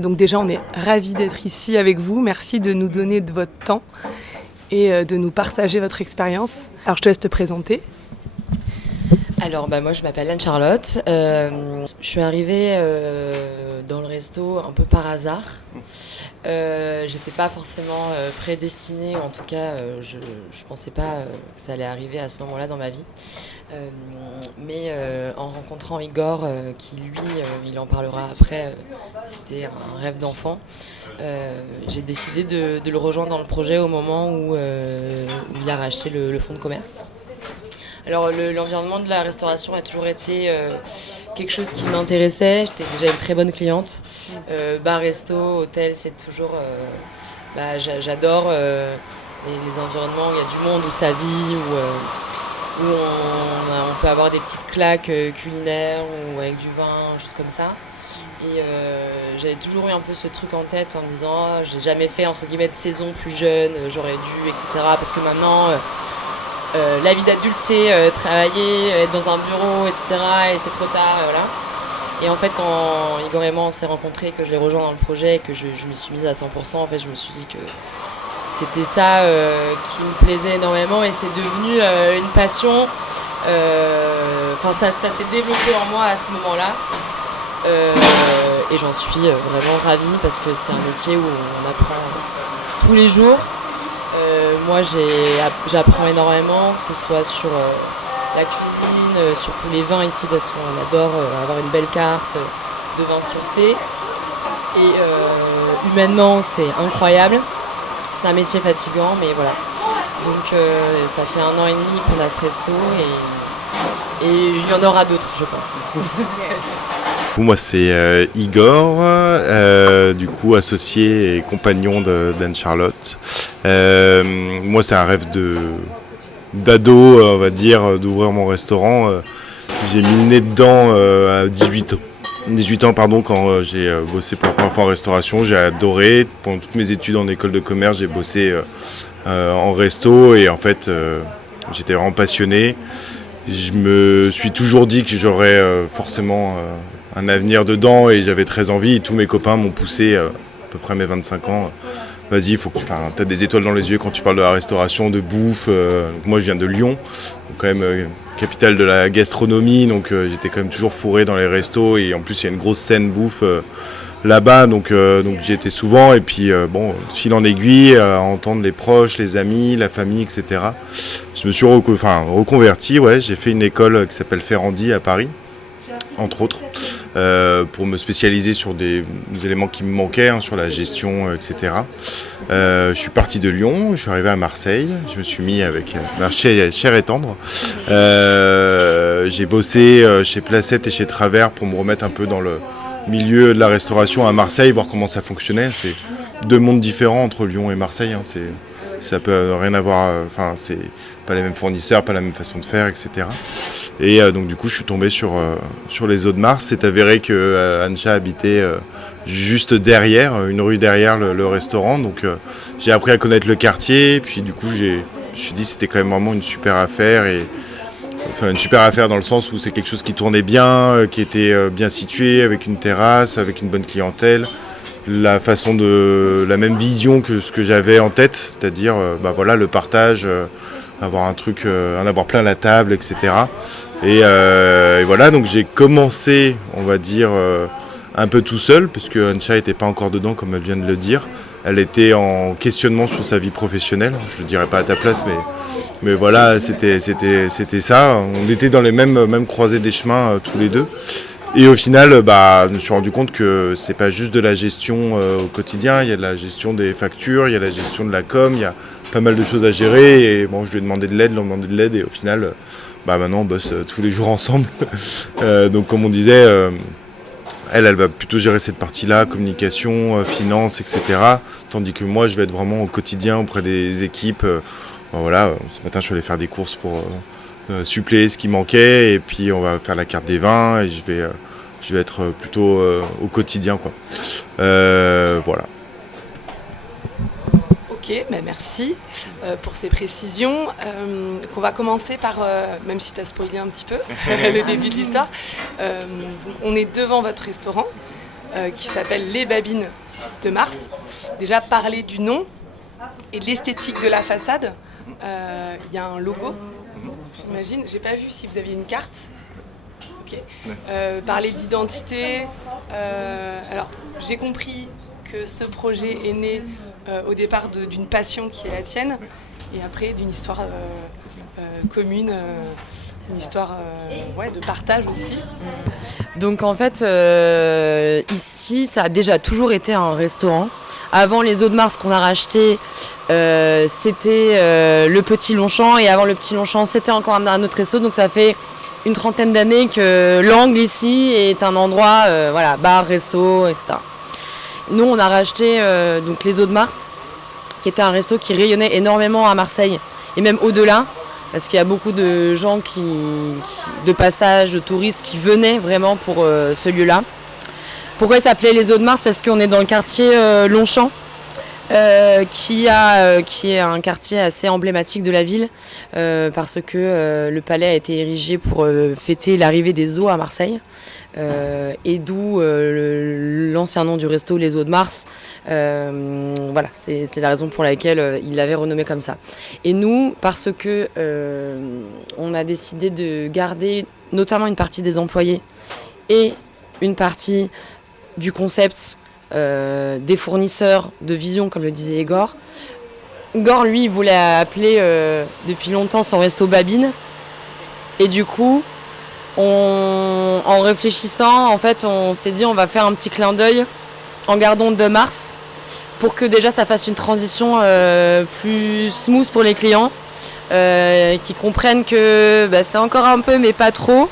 Donc déjà, on est ravis d'être ici avec vous. Merci de nous donner de votre temps et de nous partager votre expérience. Alors, je te laisse te présenter. Alors moi je m'appelle Anne-Charlotte, je suis arrivée dans le resto un peu par hasard. J'étais pas forcément prédestinée, ou en tout cas je pensais pas que ça allait arriver à ce moment-là dans ma vie. Mais en rencontrant Igor, qui lui, il en parlera après, c'était un rêve d'enfant, j'ai décidé de le rejoindre dans le projet au moment où il a racheté le fonds de commerce. Alors l'environnement de la restauration a toujours été quelque chose qui m'intéressait. J'étais déjà une très bonne cliente. Bar, resto, hôtel, c'est toujours... j'adore les environnements où il y a du monde, où ça vit, où on peut avoir des petites claques culinaires ou avec du vin, juste comme ça. Et j'avais toujours eu un peu ce truc en tête en me disant j'ai jamais fait entre guillemets de saison plus jeune, j'aurais dû, etc. Parce que maintenant... la vie d'adulte, c'est travailler, être dans un bureau, etc. Et c'est trop tard, voilà. Et en fait, quand Igor et moi on s'est rencontrés, que je l'ai rejoint dans le projet, et que je m'y suis mise à 100%, en fait, je me suis dit que c'était ça qui me plaisait énormément et c'est devenu une passion. Ça s'est développé en moi à ce moment-là. Et j'en suis vraiment ravie parce que c'est un métier où on apprend tous les jours. Moi j'apprends énormément, que ce soit sur la cuisine, sur tous les vins ici parce qu'on adore avoir une belle carte de vins sourcés. Et humainement c'est incroyable, c'est un métier fatigant mais voilà. Donc ça fait 1 an et demi qu'on a ce resto et il y en aura d'autres je pense. Moi c'est Igor, du coup associé et compagnon d'Anne-Charlotte. Moi c'est un rêve d'ado, on va dire, d'ouvrir mon restaurant. J'ai mis le nez dedans à 18 ans quand j'ai bossé pour la première fois en restauration. J'ai adoré. Pendant toutes mes études en école de commerce, j'ai bossé en resto et en fait j'étais vraiment passionné. Je me suis toujours dit que j'aurais forcément un avenir dedans et j'avais très envie. Et tous mes copains m'ont poussé à peu près à mes 25 ans. Vas-y, t'as des étoiles dans les yeux quand tu parles de la restauration, de bouffe. Moi, je viens de Lyon, donc quand même capitale de la gastronomie. Donc j'étais quand même toujours fourré dans les restos et en plus il y a une grosse scène bouffe là-bas. Donc j'y étais souvent et puis de fil en aiguille, à entendre les proches, les amis, la famille, etc. Je me suis reconverti. Ouais, j'ai fait une école qui s'appelle Ferrandi à Paris, entre autres, pour me spécialiser sur des éléments qui me manquaient, sur la gestion, etc. Je suis parti de Lyon, je suis arrivé à Marseille, je me suis mis avec marché Cher et Tendre. J'ai bossé chez Placette et chez Travers pour me remettre un peu dans le milieu de la restauration à Marseille, voir comment ça fonctionnait. C'est 2 mondes différents entre Lyon et Marseille. Ça peut rien avoir, c'est pas les mêmes fournisseurs, pas la même façon de faire, etc. Et donc du coup je suis tombé sur les Eaux de Mars. C'est avéré que Ancha habitait juste derrière, une rue derrière le restaurant. Donc j'ai appris à connaître le quartier. Puis du coup je me suis dit que c'était quand même vraiment une super affaire. Une super affaire dans le sens où c'est quelque chose qui tournait bien, qui était bien situé, avec une terrasse, avec une bonne clientèle. La même vision que ce que j'avais en tête, c'est-à-dire le partage, avoir un truc, en avoir plein la table, etc. Et voilà, donc j'ai commencé, on va dire, un peu tout seul, parce que Ancha n'était pas encore dedans, comme elle vient de le dire. Elle était en questionnement sur sa vie professionnelle. Je ne dirais pas à ta place, mais voilà, c'était ça. On était dans les mêmes croisées des chemins tous les deux. Et au final, je me suis rendu compte que c'est pas juste de la gestion au quotidien. Il y a de la gestion des factures, il y a la gestion de la com, il y a pas mal de choses à gérer. Et bon, je lui ai demandé de l'aide, et au final, maintenant on bosse tous les jours ensemble. Donc comme on disait, elle va plutôt gérer cette partie-là, communication, finance, etc. Tandis que moi, je vais être vraiment au quotidien auprès des équipes. Ce matin, je suis allé faire des courses pour suppléer ce qui manquait. Et puis, on va faire la carte des vins. Et je vais être plutôt au quotidien, quoi. Voilà. Ok, merci pour ces précisions. On va commencer par, même si tu as spoilé un petit peu le début de l'histoire. Donc on est devant votre restaurant. qui s'appelle Les Babines de Mars. Déjà, parler du nom et de l'esthétique de la façade. Il y a un logo, j'imagine. J'ai pas vu si vous aviez une carte. Okay. Parler d'identité. Alors, j'ai compris que ce projet est né au départ d'une passion qui est la tienne et après d'une histoire commune, une histoire de partage aussi. Donc en fait, ici, ça a déjà toujours été un restaurant. Avant les Eaux de Mars qu'on a racheté, c'était le Petit Longchamp et avant le Petit Longchamp, c'était encore un autre resto. Donc ça fait une trentaine d'années que l'angle ici est un endroit, bar, resto, etc. Nous, on a racheté donc les Eaux de Mars, qui était un resto qui rayonnait énormément à Marseille et même au-delà, parce qu'il y a beaucoup de gens de passage, de touristes qui venaient vraiment pour ce lieu-là. Pourquoi il s'appelait les Eaux de Mars ? Parce qu'on est dans le quartier Longchamp, qui est un quartier assez emblématique de la ville, parce que le palais a été érigé pour fêter l'arrivée des eaux à Marseille. Et d'où l'ancien nom du resto, les Eaux de Mars. C'est la raison pour laquelle il l'avait renommé comme ça. Et nous, parce que on a décidé de garder notamment une partie des employés et une partie du concept des fournisseurs de vision, comme le disait Igor. Igor, lui, il voulait appeler depuis longtemps son resto Babine. Et du coup, en réfléchissant, en fait, on s'est dit on va faire un petit clin d'œil en gardant de Mars pour que déjà ça fasse une transition plus smooth pour les clients, qui comprennent que c'est encore un peu mais pas trop.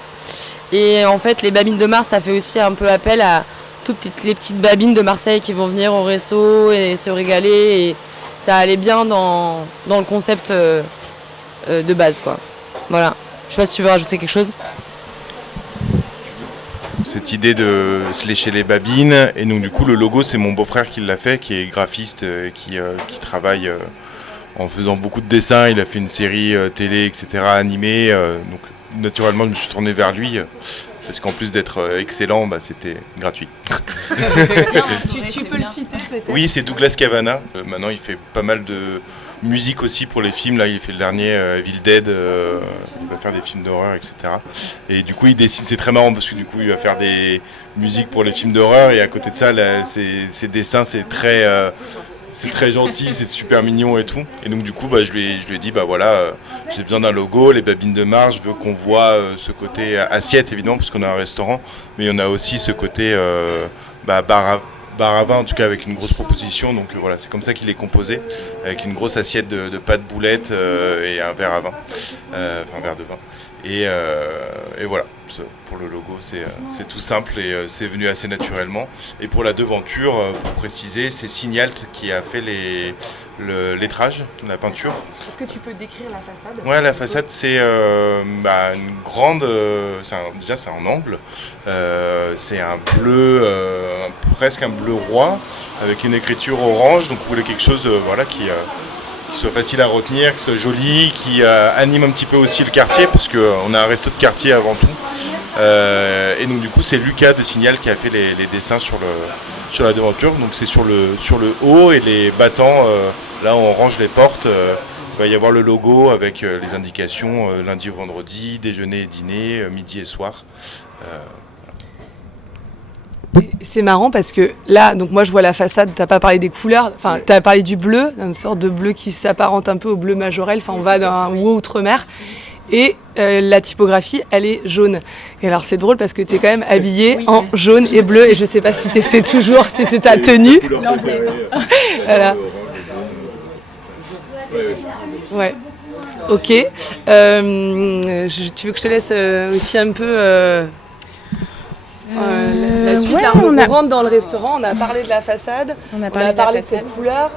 Et en fait, les babines de Mars, ça fait aussi un peu appel à toutes les petites babines de Marseille qui vont venir au resto et se régaler. Et ça allait bien dans le concept de base, quoi. Voilà. Je sais pas si tu veux rajouter quelque chose. Cette idée de se lécher les babines, et donc du coup le logo c'est mon beau-frère qui l'a fait, qui est graphiste, qui travaille en faisant beaucoup de dessins. Il a fait une série télé, etc., animée, donc naturellement je me suis tourné vers lui, parce qu'en plus d'être excellent, c'était gratuit. Tu peux le citer peut-être ? Oui, c'est Douglas Cavana. Maintenant il fait pas mal de musique aussi pour les films. Là il fait le dernier Evil Dead, il va faire des films d'horreur, etc. Et du coup il décide, c'est très marrant parce que du coup il va faire des musiques pour les films d'horreur, et à côté de ça ses dessins c'est très gentil, c'est super mignon et tout. Et donc du coup je lui ai dit j'ai besoin d'un logo, les babines de Mars, je veux qu'on voit ce côté assiette évidemment parce qu'on a un restaurant, mais on a aussi ce côté bar à vin, en tout cas avec une grosse proposition. Donc c'est comme ça qu'il est composé, avec une grosse assiette de pâtes boulettes et un verre à vin, un verre de vin. Et voilà, pour le logo c'est tout simple et c'est venu assez naturellement. Et pour la devanture, pour préciser, c'est Signalt qui a fait lettrage, la peinture. Est-ce que tu peux décrire la façade ? Ouais, la façade c'est une grande, déjà c'est en angle, c'est un bleu, presque un bleu roi, avec une écriture orange. Donc vous voulez quelque chose qui soit facile à retenir, qui soit joli, qui anime un petit peu aussi le quartier, parce qu'on a un resto de quartier avant tout. Et donc du coup c'est Lucas de Signal qui a fait les dessins sur la devanture. Donc c'est sur le haut, et les battants, là où on range les portes, il va y avoir le logo avec les indications lundi au vendredi, déjeuner et dîner, midi et soir. C'est marrant parce que là, donc moi je vois la façade, t'as pas parlé des couleurs, enfin t'as parlé du bleu, une sorte de bleu qui s'apparente un peu au bleu majorel, enfin on va dans ou outre-mer, et la typographie elle est jaune. Et alors c'est drôle parce que t'es quand même habillée en jaune et bleu, et je sais pas si c'est toujours, si c'est ta tenue. Voilà. Ouais. Ok. Tu veux que je te laisse aussi un peu la suite, là, on rentre dans le restaurant, on a parlé de la façade, on a parlé de cette couleur,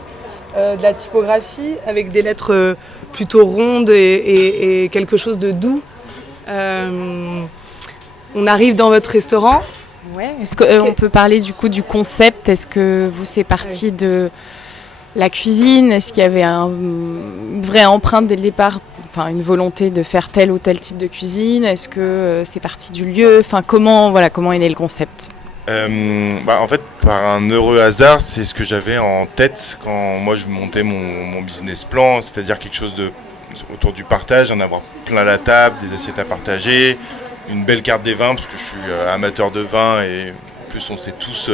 de la typographie, avec des lettres plutôt rondes et quelque chose de doux. On arrive dans votre restaurant. Ouais. Est-ce qu'on peut parler du coup du concept ? Est-ce que vous, c'est parti de la cuisine ? Est-ce qu'il y avait une vraie empreinte dès le départ, une volonté de faire tel ou tel type de cuisine ? Est-ce que c'est parti du lieu ? Comment est né le concept ? En fait, par un heureux hasard, c'est ce que j'avais en tête quand moi je montais mon business plan, c'est-à-dire quelque chose autour du partage, en avoir plein la table, des assiettes à partager, une belle carte des vins, parce que je suis amateur de vin et en plus on s'est tous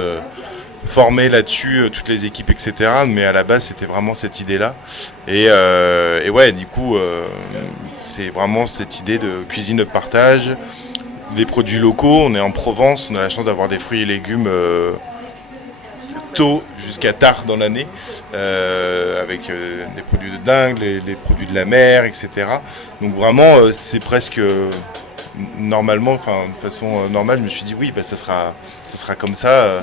formés là-dessus, toutes les équipes, etc. Mais à la base, c'était vraiment cette idée-là. Et ouais, du coup, c'est vraiment cette idée de cuisine de partage, des produits locaux. On est en Provence, on a la chance d'avoir des fruits et légumes tôt jusqu'à tard dans l'année, avec des produits de dingue, les produits de la mer, etc. Donc vraiment, c'est presque normalement, enfin de façon normale, je me suis dit oui, ça sera comme ça.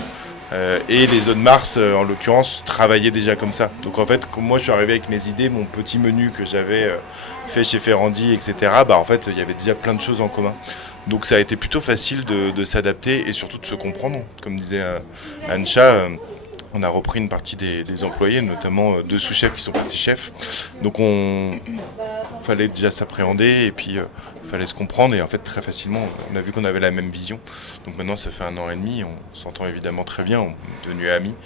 Et les zones Mars, en l'occurrence, travaillaient déjà comme ça. Donc en fait, comme moi je suis arrivé avec mes idées, mon petit menu que j'avais fait chez Ferrandi, etc., en fait, il y avait déjà plein de choses en commun. Donc ça a été plutôt facile de s'adapter et surtout de se comprendre. Comme disait Ancha, on a repris une partie des employés, notamment 2 sous-chefs qui sont passés chefs. Donc fallait déjà s'appréhender et puis fallait se comprendre. Et en fait, très facilement, on a vu qu'on avait la même vision. Donc maintenant, ça fait 1 an et demi, on s'entend évidemment très bien, on est devenus amis.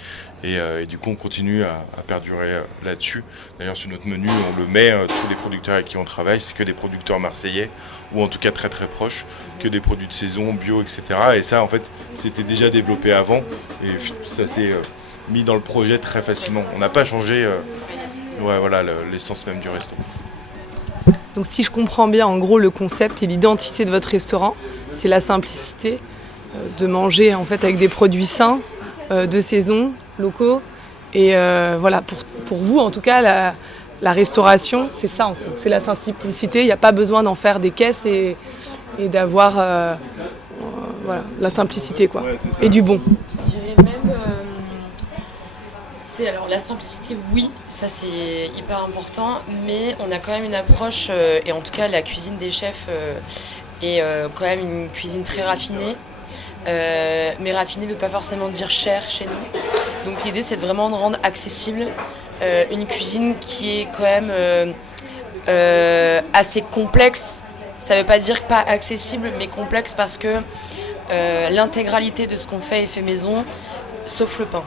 Et du coup, on continue à perdurer là-dessus. D'ailleurs, sur notre menu, on le met, tous les producteurs avec qui on travaille, c'est que des producteurs marseillais, ou en tout cas très très proches, que des produits de saison, bio, etc. Et ça, en fait, c'était déjà développé avant. Et ça s'est mis dans le projet très facilement. On n'a pas changé l'essence même du resto. Donc si je comprends bien, en gros, le concept et l'identité de votre restaurant, c'est la simplicité de manger en fait avec des produits sains, de saison, locaux. Et voilà, pour vous, en tout cas, la restauration, c'est ça. C'est la simplicité. Il n'y a pas besoin d'en faire des caisses et d'avoir la simplicité, quoi. Ouais, et du bon. Je dirais même... alors la simplicité, oui, ça c'est hyper important, mais on a quand même une approche, et en tout cas la cuisine des chefs est quand même une cuisine très raffinée, mais raffinée ne veut pas forcément dire cher chez nous. Donc l'idée c'est vraiment de rendre accessible une cuisine qui est quand même assez complexe. Ça ne veut pas dire pas accessible, mais complexe parce que l'intégralité de ce qu'on fait est fait maison, sauf le pain.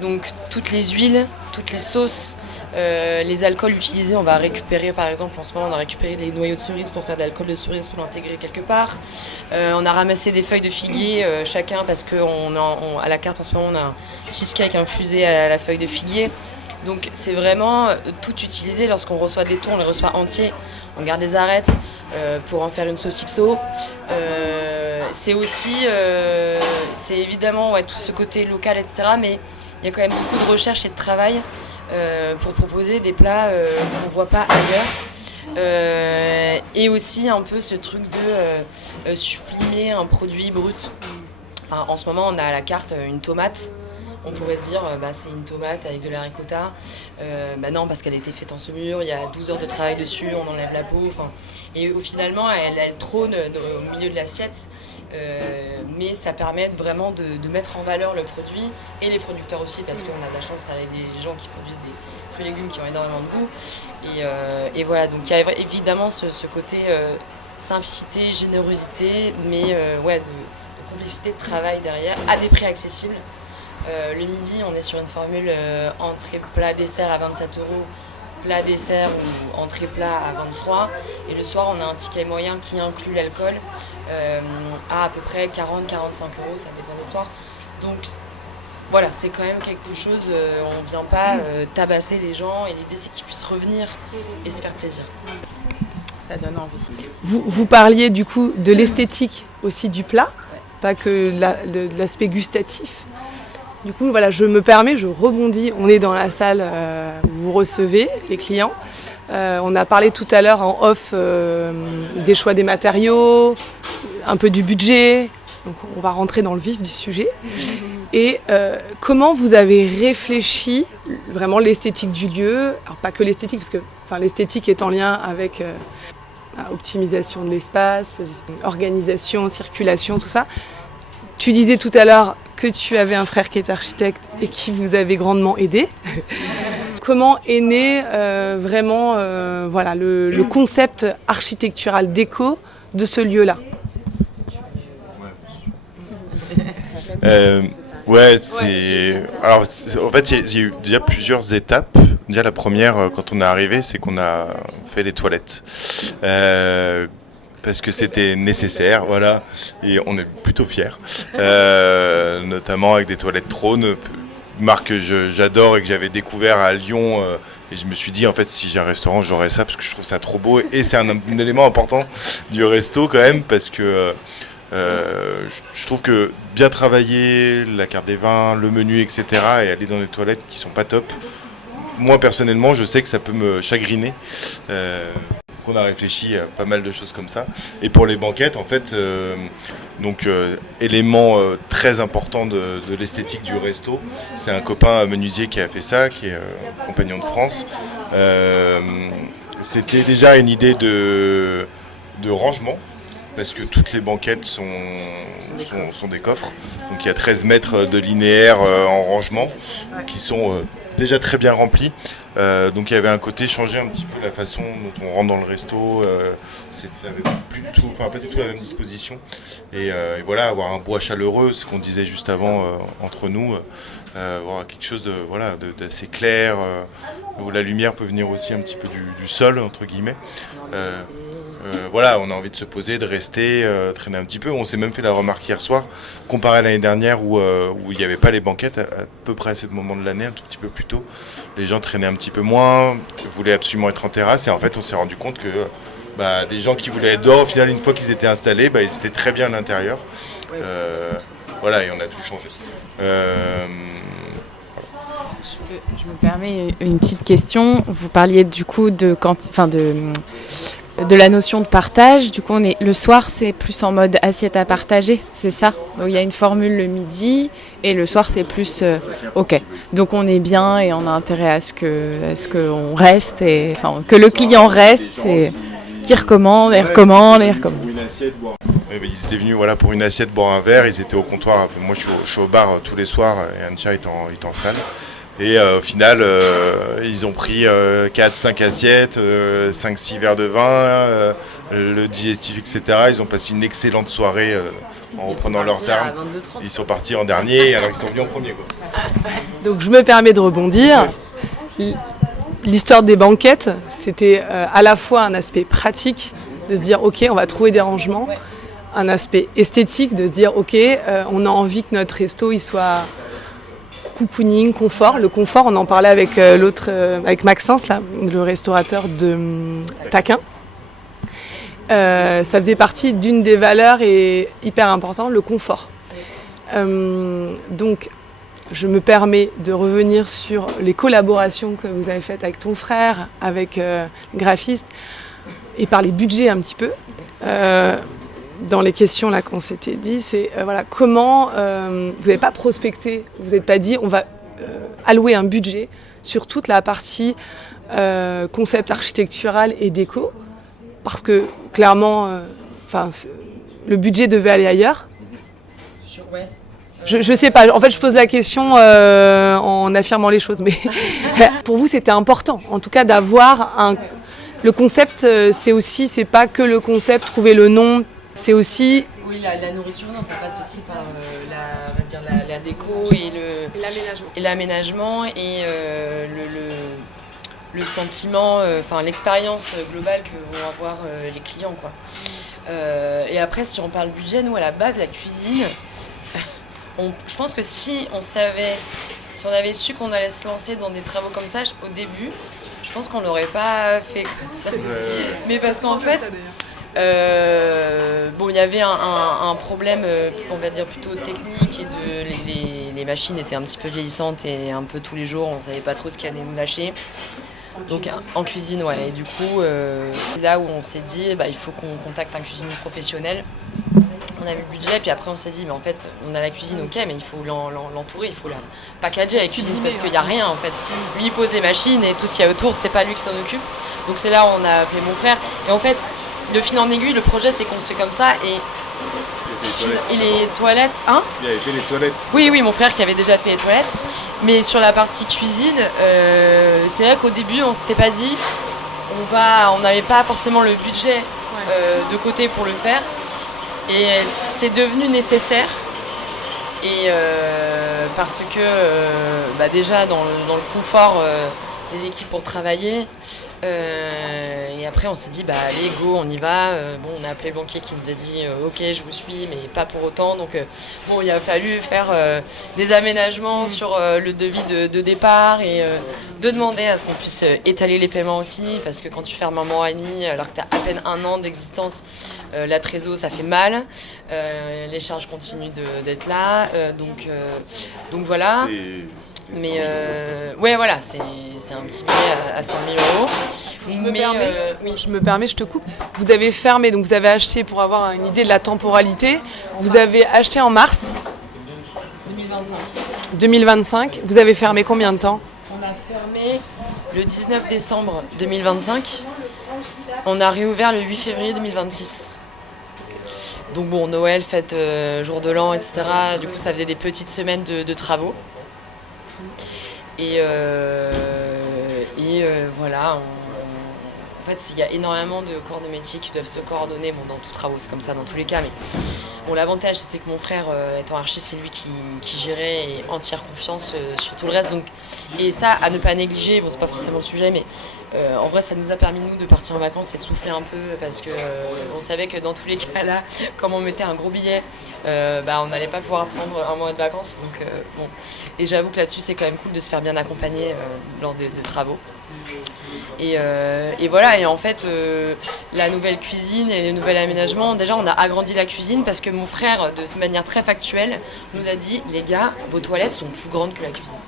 Donc toutes les huiles, toutes les sauces, les alcools utilisés, on va récupérer par exemple en ce moment on a récupéré les noyaux de cerise pour faire de l'alcool de cerise pour l'intégrer quelque part. On a ramassé des feuilles de figuier chacun parce qu'à la carte en ce moment on a un cheesecake infusé à la feuille de figuier. Donc c'est vraiment tout utilisé. Lorsqu'on reçoit des thons, on les reçoit entiers, on garde des arêtes pour en faire une sauce XO. C'est aussi, c'est évidemment tout ce côté local, etc. Mais il y a quand même beaucoup de recherche et de travail pour proposer des plats qu'on ne voit pas ailleurs. Et aussi un peu ce truc de sublimer un produit brut. Enfin, en ce moment, on a à la carte une tomate. On pourrait se dire, c'est une tomate avec de la ricotta. Non, parce qu'elle a été faite en saumure, il y a 12 heures de travail dessus, on enlève la peau. Et finalement, elle trône au milieu de l'assiette. Mais ça permet vraiment de mettre en valeur le produit et les producteurs aussi, parce qu'on a de la chance d'être avec des gens qui produisent des fruits et légumes qui ont énormément de goût. Et voilà, donc il y a évidemment ce côté simplicité, générosité, mais de complexité de travail derrière, à des prix accessibles. Le midi, on est sur une formule entrée plat dessert à 27 €, plat dessert ou entrée plat à 23 €. Et le soir, on a un ticket moyen qui inclut l'alcool à peu près 40-45 €, ça dépend des soirs. Donc voilà, c'est quand même quelque chose, on ne vient pas tabasser les gens, et l'idée c'est qu'ils puissent revenir et se faire plaisir. Ça donne envie. Vous parliez du coup de l'esthétique aussi du plat, pas que de l'aspect gustatif. Du coup, voilà, je me permets, je rebondis. On est dans la salle où vous recevez les clients. On a parlé tout à l'heure en off des choix des matériaux, un peu du budget. Donc on va rentrer dans le vif du sujet. Et comment vous avez réfléchi vraiment l'esthétique du lieu? Alors pas que l'esthétique, parce que l'esthétique est en lien avec optimisation de l'espace, organisation, circulation, tout ça. Tu disais tout à l'heure que tu avais un frère qui est architecte et qui vous avait grandement aidé. Comment est né vraiment le concept architectural déco de ce lieu-là? Ouais, Alors, en fait, il y a eu déjà plusieurs étapes. Déjà, la première, quand on est arrivé, c'est qu'on a fait les toilettes. Parce que c'était nécessaire, voilà. Et on est plutôt fiers. Notamment avec des toilettes Trône, marque que j'adore et que j'avais découvert à Lyon. Et je me suis dit, en fait, si j'ai un restaurant, j'aurais ça parce que je trouve ça trop beau. Et c'est un élément important du resto quand même, parce que je trouve que bien travailler la carte des vins, le menu, etc. et aller dans des toilettes qui sont pas top, moi personnellement je sais que ça peut me chagriner. On a réfléchi à pas mal de choses comme ça. Et pour les banquettes, en fait, élément très important de l'esthétique du resto, c'est un copain menuisier qui a fait ça, qui est compagnon de France. C'était déjà une idée de rangement, parce que toutes les banquettes sont des coffres. Donc il y a 13 mètres de linéaire en rangement qui sont déjà très bien remplis. Donc il y avait un côté changer un petit peu la façon dont on rentre dans le resto. Ça avait pas du tout la même disposition. Et voilà, avoir un bois chaleureux, ce qu'on disait juste avant entre nous, avoir quelque chose d'assez clair, où la lumière peut venir aussi un petit peu du sol, entre guillemets. Voilà, on a envie de se poser, de rester, traîner un petit peu. On s'est même fait la remarque hier soir, comparé à l'année dernière où il n'y avait pas les banquettes, à peu près à ce moment de l'année, un tout petit peu plus tôt. Les gens traînaient un petit peu moins, voulaient absolument être en terrasse, et en fait on s'est rendu compte que les gens qui voulaient être dehors, au final, une fois qu'ils étaient installés, ils étaient très bien à l'intérieur. Voilà, et on a tout changé. Je me permets une petite question. Vous parliez du coup de la notion de partage. Du coup, le soir, c'est plus en mode assiette à partager, c'est ça? Donc il y a une formule le midi et le soir, c'est plus OK. Donc on est bien et on a intérêt à ce qu'on reste et que le client reste et qu'il recommande et recommande et recommande. Ils étaient venus pour une assiette, boire un verre. Ils étaient au comptoir. Moi, je suis au bar tous les soirs et Ancha est en salle. Et au final, ils ont pris 4-5 assiettes, 5-6 verres de vin, le digestif, etc. Ils ont passé une excellente soirée en reprenant leur terme. Ils sont partis en dernier alors qu'ils sont venus en premier. Donc je me permets de rebondir. L'histoire des banquettes, c'était à la fois un aspect pratique, de se dire ok, on va trouver des rangements, un aspect esthétique, de se dire ok, on a envie que notre resto il soit cocooning, confort. Le confort, on en parlait avec avec Maxence, là, le restaurateur de Taquin. Ça faisait partie d'une des valeurs et hyper important, le confort. Donc, je me permets de revenir sur les collaborations que vous avez faites avec ton frère, avec le graphiste, et par les budgets un petit peu. Dans les questions là qu'on s'était dit, c'est comment vous n'avez pas prospecté, vous n'êtes pas dit on va allouer un budget sur toute la partie concept architectural et déco, parce que clairement, le budget devait aller ailleurs. Je sais pas, en fait je pose la question en affirmant les choses, mais pour vous c'était important, en tout cas d'avoir le concept, c'est pas que le concept, trouver le nom. C'est aussi... Oui, la nourriture, non, ça passe aussi par la déco et l'aménagement et le sentiment, l'expérience globale que vont avoir les clients, quoi. Et après, si on parle budget, nous, à la base, la cuisine, je pense que si on avait su qu'on allait se lancer dans des travaux comme ça, au début, je pense qu'on l'aurait pas fait comme ça. Mais parce qu'en fait... il y avait un problème, on va dire plutôt technique, et les machines étaient un petit peu vieillissantes et un peu tous les jours on savait pas trop ce qui allait nous lâcher. Donc en cuisine, ouais. Et du coup, là où on s'est dit, il faut qu'on contacte un cuisinier professionnel. On a vu le budget, puis après on s'est dit, mais en fait, on a la cuisine, ok, mais il faut l'entourer, il faut la packager la cuisine, parce qu'il n'y a rien en fait. Lui il pose les machines et tout ce qu'il y a autour, c'est pas lui qui s'en occupe. Donc c'est là où on a appelé mon frère. Et en fait, de fil en aiguille, le projet s'est construit comme ça et les toilettes, hein ? Il avait fait les toilettes. Oui, mon frère qui avait déjà fait les toilettes. Mais sur la partie cuisine, c'est vrai qu'au début, on s'était pas dit, on n'avait pas forcément le budget de côté pour le faire. Et c'est devenu nécessaire Et parce que déjà dans le confort des équipes pour travailler, et après on s'est dit allez go, on y va. On a appelé le banquier qui nous a dit ok, je vous suis, mais pas pour autant. Donc il a fallu faire des aménagements sur le devis de départ et de demander à ce qu'on puisse étaler les paiements aussi, parce que quand tu fermes un mois et demi alors que tu as à peine un an d'existence, la trésor ça fait mal, les charges continuent d'être là, donc voilà. Mais voilà, c'est un petit billet à 100 000 euros. Je me permets, je te coupe. Vous avez fermé, donc vous avez acheté, pour avoir une idée de la temporalité, vous avez acheté en mars 2025. Vous avez fermé combien de temps? On a fermé le 19 décembre 2025. On a réouvert le 8 février 2026. Donc Noël, fête, jour de l'an, etc. Du coup, ça faisait des petites semaines de travaux. Et voilà, en fait, il y a énormément de corps de métier qui doivent se coordonner. Dans tous travaux, c'est comme ça dans tous les cas. Mais l'avantage, c'était que mon frère, étant archi, c'est lui qui gérait et entière confiance sur tout le reste. Donc, et ça, à ne pas négliger, c'est pas forcément le sujet, mais en vrai, ça nous a permis, nous, de partir en vacances et de souffler un peu, parce que on savait que dans tous les cas, là, comme on mettait un gros billet, on n'allait pas pouvoir prendre un mois de vacances. Donc, Et j'avoue que là-dessus, c'est quand même cool de se faire bien accompagner lors de travaux. Et voilà, et en fait, la nouvelle cuisine et le nouvel aménagement, déjà, on a agrandi la cuisine parce que mon frère, de manière très factuelle, nous a dit « Les gars, vos toilettes sont plus grandes que la cuisine. »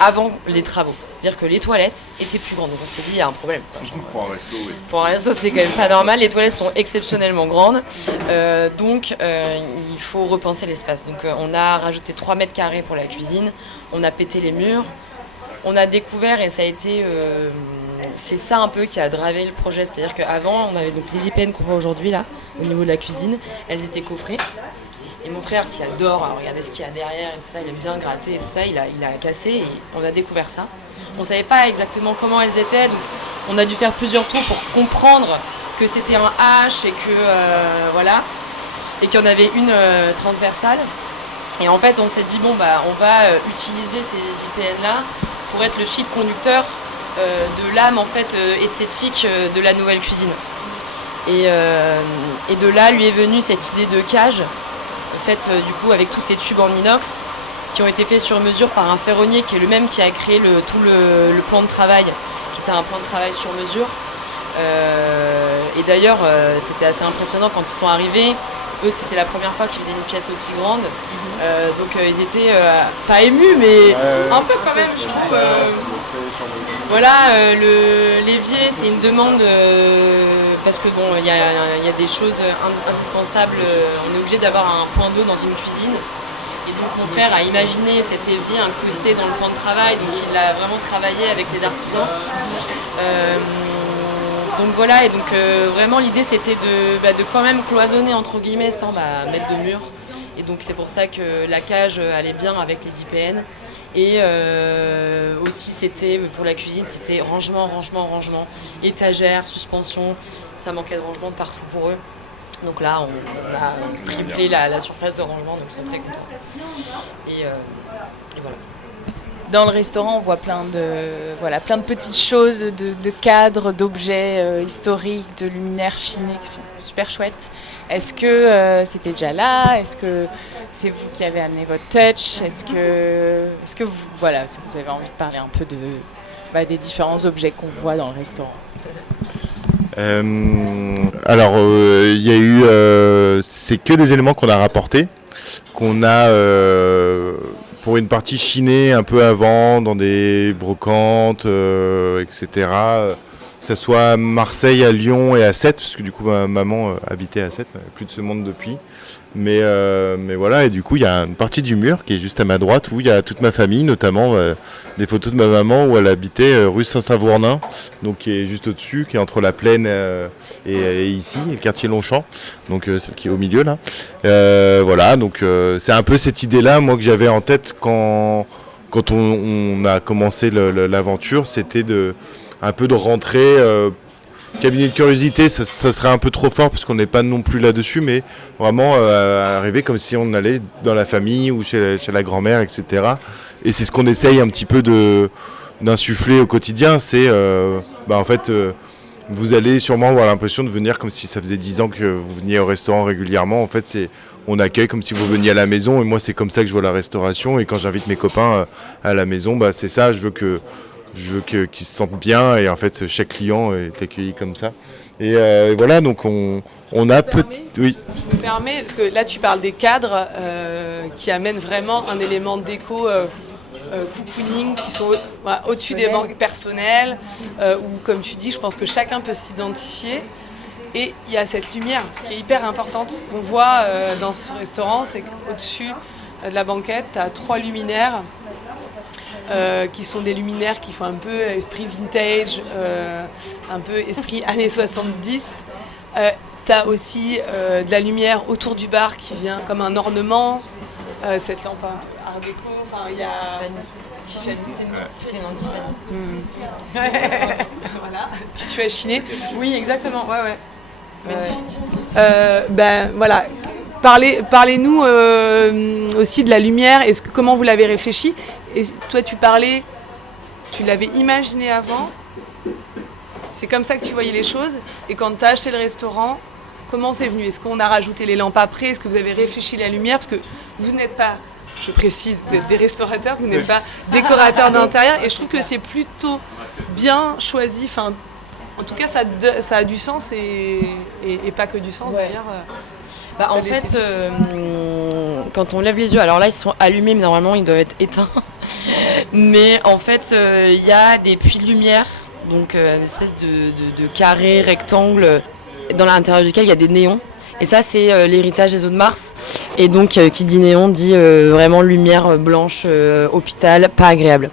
Avant les travaux. C'est-à-dire que les toilettes étaient plus grandes. Donc on s'est dit, il y a un problème. Pour un resto, oui. Pour un resto, c'est quand même pas normal. Les toilettes sont exceptionnellement grandes. Donc il faut repenser l'espace. Donc on a rajouté 3 mètres carrés pour la cuisine. On a pété les murs. On a découvert, et ça a été... c'est ça un peu qui a drivé le projet. C'est-à-dire qu'avant, on avait donc les IPN qu'on voit aujourd'hui, là, au niveau de la cuisine. Elles étaient coffrées. Et mon frère, qui adore regarder ce qu'il y a derrière et tout ça, il aime bien gratter et tout ça, il a cassé et on a découvert ça. On ne savait pas exactement comment elles étaient, donc on a dû faire plusieurs tours pour comprendre que c'était un H et que voilà, et qu'il y en avait une transversale. Et en fait, on s'est dit on va utiliser ces IPN là pour être le fil conducteur de l'âme en fait esthétique de la nouvelle cuisine. Et de là, lui est venue cette idée de cage. Faite du coup avec tous ces tubes en inox qui ont été faits sur mesure par un ferronnier qui est le même qui a créé tout le plan de travail, qui était un plan de travail sur mesure. Et d'ailleurs, c'était assez impressionnant quand ils sont arrivés. Eux, c'était la première fois qu'ils faisaient une pièce aussi grande. Donc ils étaient pas émus, mais un peu quand même, je trouve. Voilà, l'évier, c'est une demande parce que il y a des choses indispensables. On est obligé d'avoir un point d'eau dans une cuisine. Et donc mon frère a imaginé cet évier incrusté dans le plan de travail. Donc il l'a vraiment travaillé avec les artisans. Donc voilà, et donc vraiment l'idée c'était de quand même cloisonner entre guillemets sans mettre de mur. Et donc c'est pour ça que la cage allait bien avec les IPN. Et aussi c'était pour la cuisine, c'était rangement, étagère, suspension, ça manquait de rangement de partout pour eux. Donc là on a triplé la surface de rangement, donc ils sont très contents. Et voilà. Dans le restaurant, on voit plein de petites choses, de cadres, d'objets historiques, de luminaires chinés qui sont super chouettes. Est-ce que c'était déjà là? Est-ce que c'est vous qui avez amené votre touch? Est-ce que vous avez envie de parler un peu des différents objets qu'on voit dans le restaurant? Alors, il y a eu... c'est que des éléments qu'on a rapportés, qu'on a... pour une partie chinée un peu avant, dans des brocantes, etc. Que ce soit à Marseille, à Lyon et à Sète, parce que du coup ma maman habitait à Sète, plus de ce monde depuis. Mais voilà, et du coup il y a une partie du mur qui est juste à ma droite où il y a toute ma famille, notamment des photos de ma maman où elle habitait rue Saint-Savournin, donc qui est juste au-dessus, qui est entre la Plaine et ici, le quartier Longchamp, donc celle qui est au milieu là. Voilà, donc c'est un peu cette idée-là, moi que j'avais en tête quand on a commencé l'aventure, c'était un peu de rentrer Cabinet de curiosité, ça serait un peu trop fort parce qu'on n'est pas non plus là-dessus, mais vraiment arriver comme si on allait dans la famille ou chez la grand-mère, etc. Et c'est ce qu'on essaye un petit peu d'insuffler au quotidien, c'est en fait vous allez sûrement avoir l'impression de venir comme si ça faisait 10 ans que vous veniez au restaurant régulièrement. En fait, on accueille comme si vous veniez à la maison, et moi c'est comme ça que je vois la restauration. Et quand j'invite mes copains à la maison, c'est ça, je veux qu'ils se sentent bien, et en fait chaque client est accueilli comme ça. Et voilà, donc on a oui. Je me permets, parce que là tu parles des cadres qui amènent vraiment un élément déco cocooning qui sont au-dessus des banques personnelles, où comme tu dis, je pense que chacun peut s'identifier. Et il y a cette lumière qui est hyper importante. Ce qu'on voit dans ce restaurant, c'est qu'au-dessus de la banquette, tu as 3 luminaires qui sont des luminaires qui font un peu esprit vintage, un peu esprit années 70. Tu as aussi de la lumière autour du bar qui vient comme un ornement. Cette lampe un peu art déco, il y a Tiffany. C'est non Tiffany. Voilà, tu as chiné. Oui, exactement, ouais. Magnifique. Voilà. Parlez-nous aussi de la lumière. Comment vous l'avez réfléchi? Et toi, tu l'avais imaginé avant. C'est comme ça que tu voyais les choses. Et quand tu as acheté le restaurant, comment c'est venu? Est-ce qu'on a rajouté les lampes après? Est-ce que vous avez réfléchi la lumière? Parce que vous n'êtes pas, je précise, vous êtes des restaurateurs, vous n'êtes pas décorateurs d'intérieur. Et je trouve que c'est plutôt bien choisi. Enfin, en tout cas, ça a du sens et pas que du sens d'ailleurs. En fait, quand on lève les yeux, alors là ils sont allumés, mais normalement ils doivent être éteints. Mais en fait, il y a des puits de lumière, donc une espèce de carré, rectangle, dans l'intérieur duquel il y a des néons. Et ça, c'est l'héritage des Eaux de Mars. Et donc, qui dit néon dit vraiment lumière blanche, hôpital, pas agréable.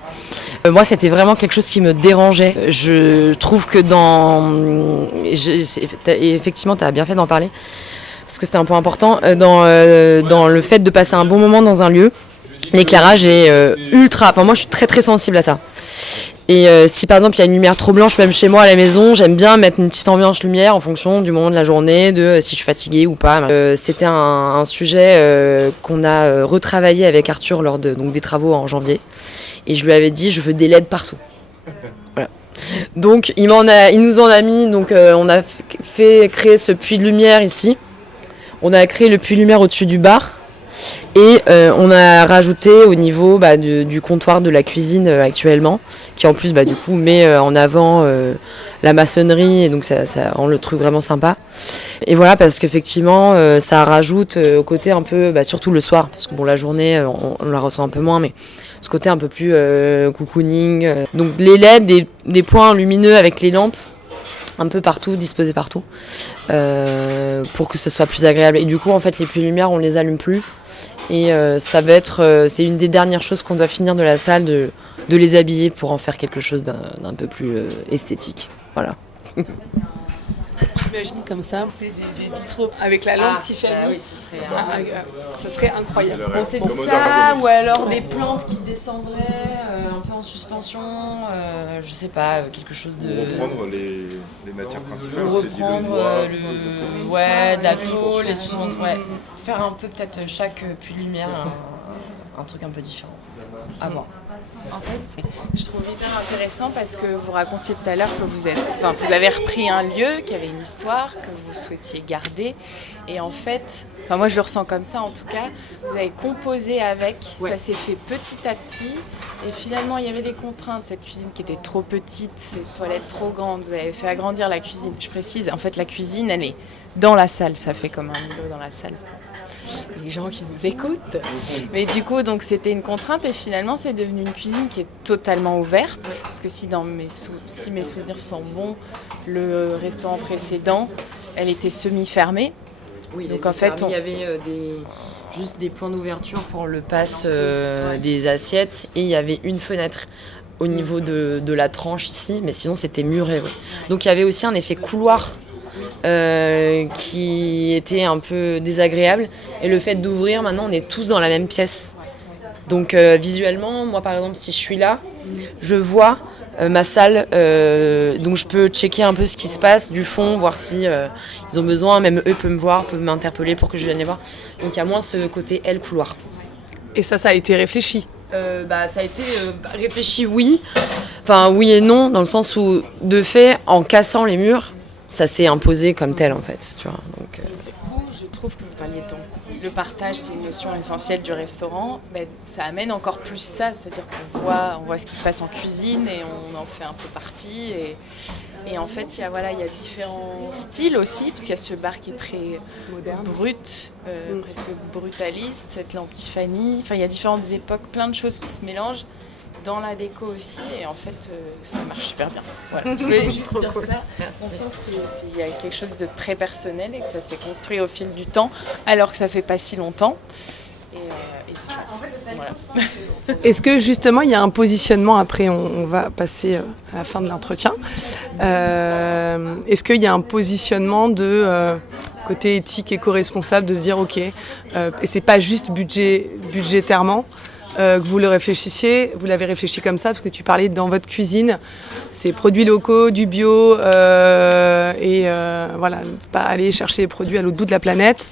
Moi, c'était vraiment quelque chose qui me dérangeait. Je trouve que effectivement, tu as bien fait d'en parler, parce que c'était un point important, dans le fait de passer un bon moment dans un lieu. L'éclairage est ultra... Enfin, moi, je suis très, très sensible à ça. Et si, par exemple, il y a une lumière trop blanche, même chez moi à la maison, j'aime bien mettre une petite ambiance lumière en fonction du moment de la journée, de si je suis fatiguée ou pas. C'était un sujet qu'on a retravaillé avec Arthur lors des travaux en janvier. Et je lui avais dit, je veux des LED partout. Voilà. Donc, il nous en a mis. Donc, on a fait créer ce puits de lumière ici. On a créé le puits de lumière au-dessus du bar. Et on a rajouté au niveau du comptoir de la cuisine actuellement, qui en plus du coup met en avant la maçonnerie, et donc ça rend le truc vraiment sympa. Et voilà, parce qu'effectivement ça rajoute au côté un peu, surtout le soir, parce que la journée on la ressent un peu moins, mais ce côté un peu plus cocooning. Donc les LED, des points lumineux avec les lampes, un peu partout, disposés partout, pour que ce soit plus agréable. Et du coup, en fait, les puits de lumière, on les allume plus. Et ça va être, c'est une des dernières choses qu'on doit finir de la salle, de les habiller pour en faire quelque chose d'un peu plus esthétique. Voilà. J'imagine comme ça, des vitraux avec la lampe Tiffany. Oui, ce serait incroyable. On s'est dit ça, ou alors des plantes qui descendraient un peu en suspension, je sais pas, quelque chose de... Reprendre les matières principales. Reprendre de la tôle, les suspensions, faire un peu peut-être chaque puits de lumière, un truc un peu différent. À voir. En fait, je trouve hyper intéressant parce que vous racontiez tout à l'heure que vous avez repris un lieu qui avait une histoire que vous souhaitiez garder. Et en fait, moi je le ressens comme ça en tout cas, vous avez composé avec, ça s'est fait petit à petit. Et finalement, il y avait des contraintes, cette cuisine qui était trop petite, ces toilettes trop grandes, vous avez fait agrandir la cuisine. Je précise, en fait la cuisine, elle est dans la salle, ça fait comme un îlot dans la salle. Les gens qui nous écoutent. Mais du coup, donc c'était une contrainte et finalement, c'est devenu une cuisine qui est totalement ouverte. Parce que si mes souvenirs sont bons, le restaurant précédent, elle était semi-fermée. Oui, donc en fait, il y avait juste des points d'ouverture pour le pass des assiettes et il y avait une fenêtre au niveau de la tranche ici, mais sinon c'était muré. Ouais. Donc il y avait aussi un effet couloir qui était un peu désagréable. Et le fait d'ouvrir, maintenant on est tous dans la même pièce. Donc visuellement, moi par exemple, si je suis là, je vois ma salle, donc je peux checker un peu ce qui se passe du fond, voir si ils ont besoin, même eux peuvent me voir, peuvent m'interpeller pour que je vienne les voir. Donc il y a moins ce côté couloir. Et ça a été réfléchi. Ça a été réfléchi, oui. Enfin, oui et non, dans le sens où, de fait, en cassant les murs, ça s'est imposé comme tel, en fait. Tu vois, donc, Du coup, je trouve que vous parliez donc le partage, c'est une notion essentielle du restaurant. Ça amène encore plus ça, c'est-à-dire qu'on voit ce qui se passe en cuisine et on en fait un peu partie. Et en fait, il y a différents styles aussi, parce qu'il y a ce bar qui est très moderne, brut, presque brutaliste, cette lampe Tiffany. Enfin, il y a différentes époques, plein de choses qui se mélangent dans la déco aussi. Et en fait, ça marche super bien. Voilà. Je voulais juste dire ça. On sent qu'il y a quelque chose de très personnel et que ça s'est construit au fil du temps, alors que ça fait pas si longtemps. Et c'est chouette. Voilà. Est-ce que justement il y a un positionnement, après on va passer à la fin de l'entretien, est-ce qu'il y a un positionnement de côté éthique, éco-responsable, de se dire ok, et c'est pas juste budgétairement, que vous le réfléchissiez, vous l'avez réfléchi comme ça, parce que tu parlais dans votre cuisine, c'est produits locaux, du bio, voilà, pas aller chercher les produits à l'autre bout de la planète.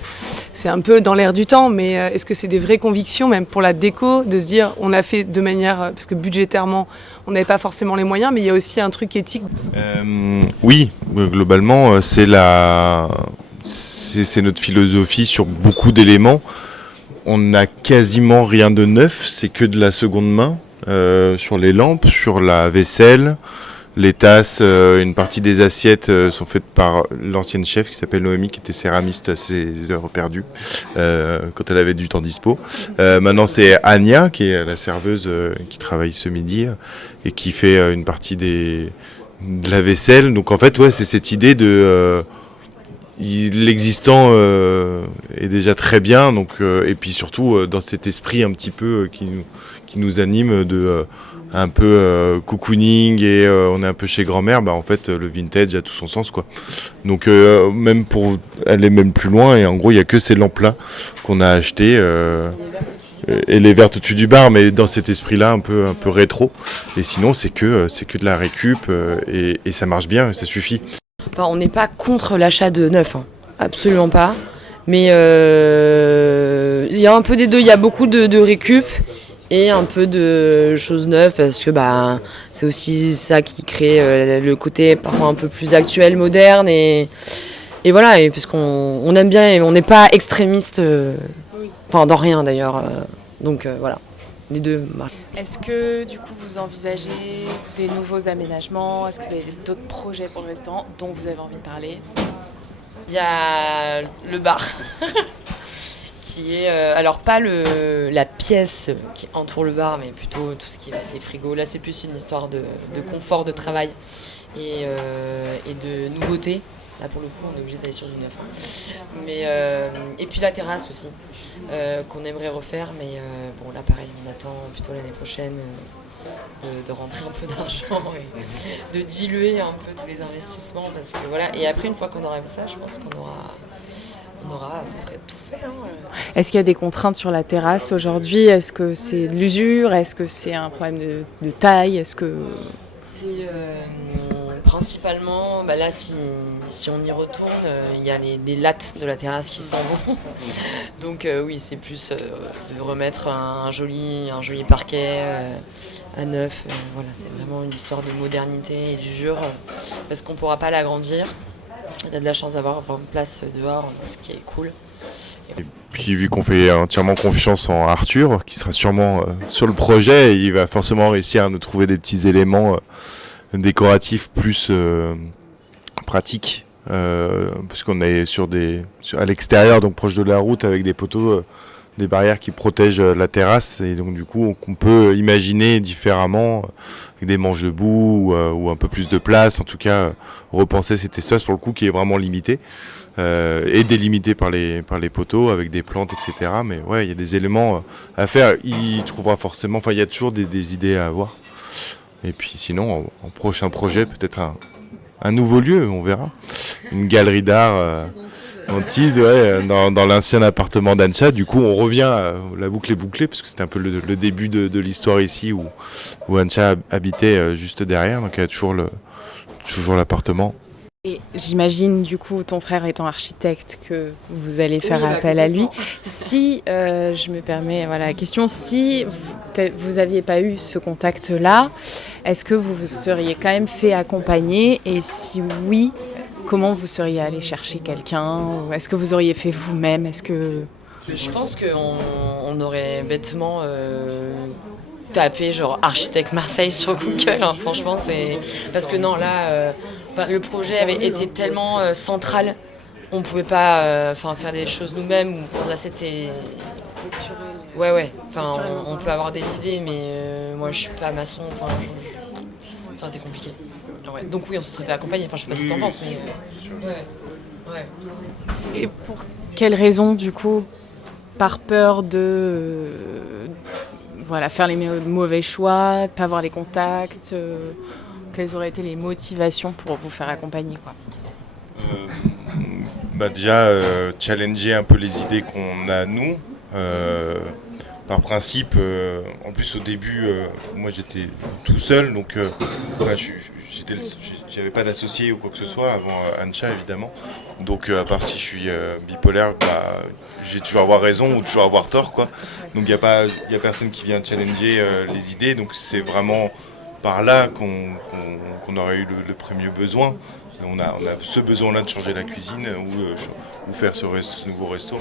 C'est un peu dans l'air du temps, mais est-ce que c'est des vraies convictions, même pour la déco, de se dire on a fait de manière, parce que budgétairement, on n'avait pas forcément les moyens, mais il y a aussi un truc éthique. Oui, globalement, c'est notre philosophie sur beaucoup d'éléments. On n'a quasiment rien de neuf, c'est que de la seconde main, sur les lampes, sur la vaisselle, les tasses, une partie des assiettes sont faites par l'ancienne chef qui s'appelle Noémie, qui était céramiste à ses heures perdues, quand elle avait du temps dispo. Maintenant c'est Anya, qui est la serveuse qui travaille ce midi et qui fait une partie de la vaisselle. Donc en fait, ouais, c'est cette idée de... l'existant est déjà très bien, donc, et puis surtout dans cet esprit un petit peu qui nous anime de un peu cocooning et on est un peu chez grand-mère, en fait le vintage a tout son sens, quoi. Donc même pour aller même plus loin, et en gros il n'y a que ces lampes-là qu'on a achetées et les vertes au-dessus du bar, mais dans cet esprit-là un peu rétro, et sinon c'est que de la récup et ça marche bien, ça suffit. Enfin, on n'est pas contre l'achat de neuf, hein. Absolument pas. Mais il y a un peu des deux. Il y a beaucoup de récup et un peu de choses neuves, parce que c'est aussi ça qui crée le côté parfois un peu plus actuel, moderne. Et voilà, et puisqu'on aime bien et on n'est pas extrémiste, dans rien d'ailleurs. Donc voilà, les deux marchent. Est-ce que du coup vous envisagez des nouveaux aménagements ? Est-ce que vous avez d'autres projets pour le restaurant dont vous avez envie de parler ? Il y a le bar, qui est, alors pas la pièce qui entoure le bar, mais plutôt tout ce qui va être les frigos. Là c'est plus une histoire de confort de travail et de nouveauté. Là pour le coup on est obligé d'aller sur du neuf. Mais, et puis la terrasse aussi, qu'on aimerait refaire, mais bon là pareil, on attend plutôt l'année prochaine de rentrer un peu d'argent et de diluer un peu tous les investissements, parce que voilà. Et après une fois qu'on aura fait ça, je pense qu'on aura à peu près tout fait. Est-ce qu'il y a des contraintes sur la terrasse aujourd'hui ? Est-ce que c'est de l'usure ? Est-ce que c'est un problème de taille ? Est-ce que... C'est principalement, là si on y retourne, il y a des lattes de la terrasse qui s'en vont. Donc oui, c'est plus de remettre un joli parquet à neuf. Voilà, c'est vraiment une histoire de modernité et d'usure, parce qu'on ne pourra pas l'agrandir. On a de la chance d'avoir 20 places dehors, ce qui est cool. Et puis vu qu'on fait entièrement confiance en Arthur, qui sera sûrement sur le projet, il va forcément réussir à nous trouver des petits éléments décoratifs plus pratiques, parce qu'on est à l'extérieur, donc proche de la route, avec des poteaux, des barrières qui protègent la terrasse, et donc du coup on peut imaginer différemment, avec des manches debout ou un peu plus de place, en tout cas repenser cet espace pour le coup qui est vraiment limité et délimité par les poteaux avec des plantes, etc. Mais ouais, il y a des éléments à faire. Il trouvera forcément, il y a toujours des idées à avoir. Et puis sinon, en prochain projet, peut-être un nouveau lieu, on verra. Une galerie d'art On tease, dans l'ancien appartement d'Ancha. Du coup, on revient, la boucle est bouclée, parce que c'était un peu le début de l'histoire ici, où Ancha habitait juste derrière, donc il y a toujours l'appartement. Et j'imagine, du coup, ton frère étant architecte, que vous allez faire appel à lui. Si, je me permets la question, si vous n'aviez pas eu ce contact-là, est-ce que vous vous seriez quand même fait accompagner? Et si oui, comment vous seriez allé chercher quelqu'un? Ou est-ce que vous auriez fait vous-même? Je pense qu'on aurait bêtement tapé genre architecte Marseille sur Google, hein. Franchement, c'est... Parce que non, là, le projet avait été tellement central, on pouvait pas faire des choses nous-mêmes. Là, c'était... Ouais. Enfin, on peut avoir des idées, mais moi, je suis pas maçon. Ça aurait été compliqué. Ouais. Donc oui, on se serait fait accompagner. Enfin, je sais pas ce que t'en penses, mais... Ouais. Et pour quelles raisons, du coup? Par peur de faire les mauvais choix, pas avoir les contacts, quelles auraient été les motivations pour vous faire accompagner, quoi? Déjà, challenger un peu les idées qu'on a nous. Par principe, en plus au début, moi j'étais tout seul, donc j'avais pas d'associé ou quoi que ce soit avant Ancha évidemment. Donc à part si je suis bipolaire, j'ai toujours avoir raison ou toujours avoir tort, quoi. Donc il y a personne qui vient challenger les idées, donc c'est vraiment par là qu'on aurait eu le premier besoin. On a ce besoin-là de changer la cuisine ou faire ce nouveau resto.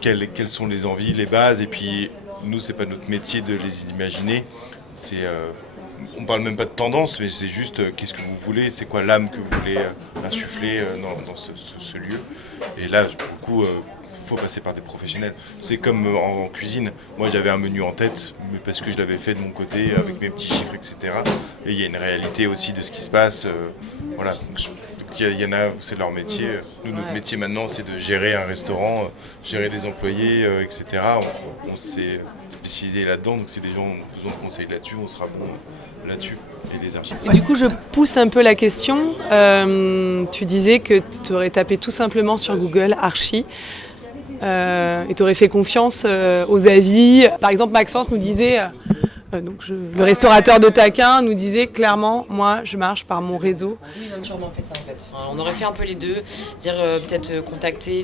Quelles sont les envies, les bases, et puis nous c'est pas notre métier de les imaginer. On parle même pas de tendance, mais c'est juste qu'est-ce que vous voulez, c'est quoi l'âme que vous voulez insuffler dans ce lieu. Et là, pour le coup, faut passer par des professionnels. C'est comme en cuisine. Moi, j'avais un menu en tête, mais parce que je l'avais fait de mon côté, avec mes petits chiffres, etc. Et il y a une réalité aussi de ce qui se passe. Voilà. Il y en a, c'est leur métier. Nous, notre métier maintenant, c'est de gérer un restaurant, gérer des employés, etc. On s'est spécialisé là-dedans, donc si les gens ont besoin de conseils là-dessus, on sera bon là-dessus. Et les architectes. Et du coup, je pousse un peu la question. Tu disais que tu aurais tapé tout simplement sur Google Archi. Et tu aurais fait confiance aux avis. Par exemple, Maxence nous disait, le restaurateur de Taquin nous disait clairement, moi je marche par mon réseau. Oui, on a sûrement fait ça en fait. On aurait fait un peu les deux, peut-être contacter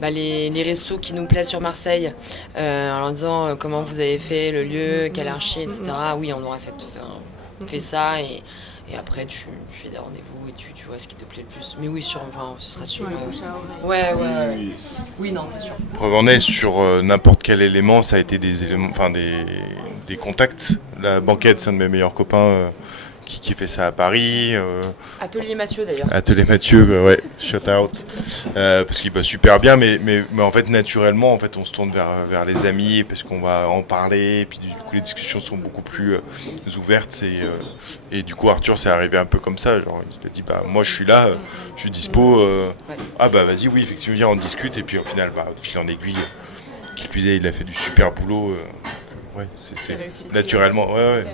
les restos qui nous plaisent sur Marseille, en leur disant comment vous avez fait le lieu, quel archi, etc. Oui, on aurait fait ça et après tu fais des rendez-vous et tu vois ce qui te plaît le plus. Mais oui, ce sera sûr. Ouais. Oui, non, c'est sûr. Preuve en est, sur n'importe quel élément, ça a été des éléments, des contacts. La banquette, c'est un de mes meilleurs copains qui fait ça à Paris. Atelier Mathieu d'ailleurs. Atelier Mathieu, ouais, shout out. Parce qu'il bosse super bien, mais en fait, naturellement, on se tourne vers les amis, parce qu'on va en parler, et puis du coup, les discussions sont beaucoup plus ouvertes. Et du coup, Arthur, c'est arrivé un peu comme ça. Genre, il a dit, moi, je suis là, je suis dispo. Vas-y, oui, effectivement, viens, on discute. Et puis, au final, de fil en aiguille, qui plus est, il a fait du super boulot. Ouais, c'est naturellement. Ouais.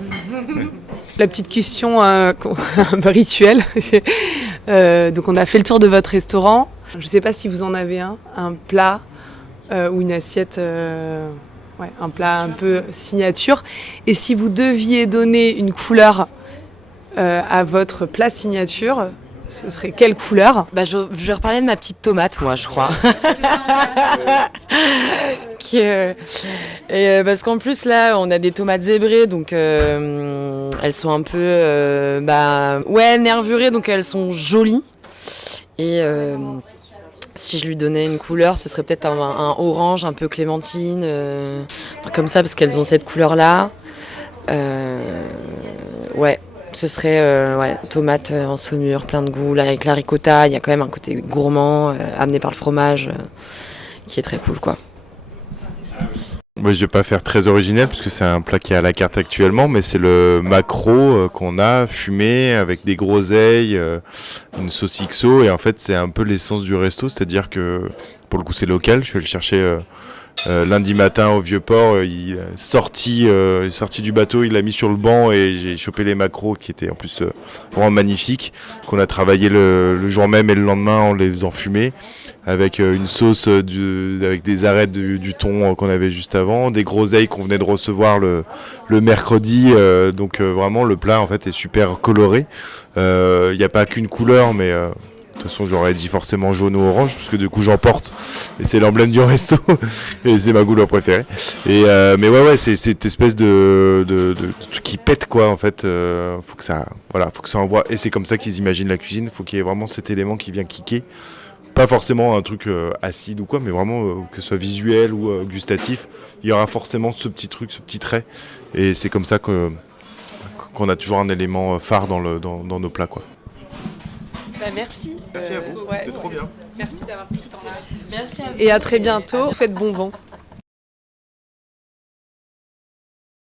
La petite question un peu rituelle. Donc on a fait le tour de votre restaurant. Je ne sais pas si vous en avez un plat ou une assiette, un plat un peu signature. Et si vous deviez donner une couleur à votre plat signature, ce serait quelle couleur? Je vais reparler de ma petite tomate, moi, je crois. Parce qu'en plus, là, on a des tomates zébrées, donc elles sont un peu nervurées, donc elles sont jolies. Et si je lui donnais une couleur, ce serait peut-être un orange, un peu clémentine, un truc comme ça, parce qu'elles ont cette couleur-là. Ce serait tomate en saumure, plein de goût, avec la ricotta. Il y a quand même un côté gourmand, amené par le fromage, qui est très cool, quoi. Moi, je vais pas faire très originel parce que c'est un plat qui est à la carte actuellement, mais c'est le maquereau qu'on a fumé avec des groseilles, une sauce XO, et en fait c'est un peu l'essence du resto, c'est-à-dire que pour le coup c'est local. Je vais le chercher lundi matin au Vieux-Port, il est sorti du bateau, il l'a mis sur le banc et j'ai chopé les maquereaux qui étaient en plus vraiment magnifiques, qu'on a travaillé le jour même et le lendemain en les faisant fumer, avec une sauce avec des arêtes du thon qu'on avait juste avant, des groseilles qu'on venait de recevoir le mercredi, donc vraiment le plat en fait est super coloré. Il n'y a pas qu'une couleur, mais de toute façon, j'aurais dit forcément jaune ou orange, parce que du coup, j'en porte. Et c'est l'emblème du resto. Et c'est ma couleur préférée. Mais ouais, c'est cette espèce de truc qui pète, quoi, en fait. Faut que ça envoie. Et c'est comme ça qu'ils imaginent la cuisine. Faut qu'il y ait vraiment cet élément qui vient kicker. Pas forcément un truc acide ou quoi, mais vraiment que ce soit visuel ou gustatif. Il y aura forcément ce petit truc, ce petit trait. Et c'est comme ça qu'on a toujours un élément phare dans nos plats, quoi. Merci. Merci à vous, c'était trop bien. Merci d'avoir pris ce temps-là. Merci à vous. Et à très bientôt. Faites bon vent.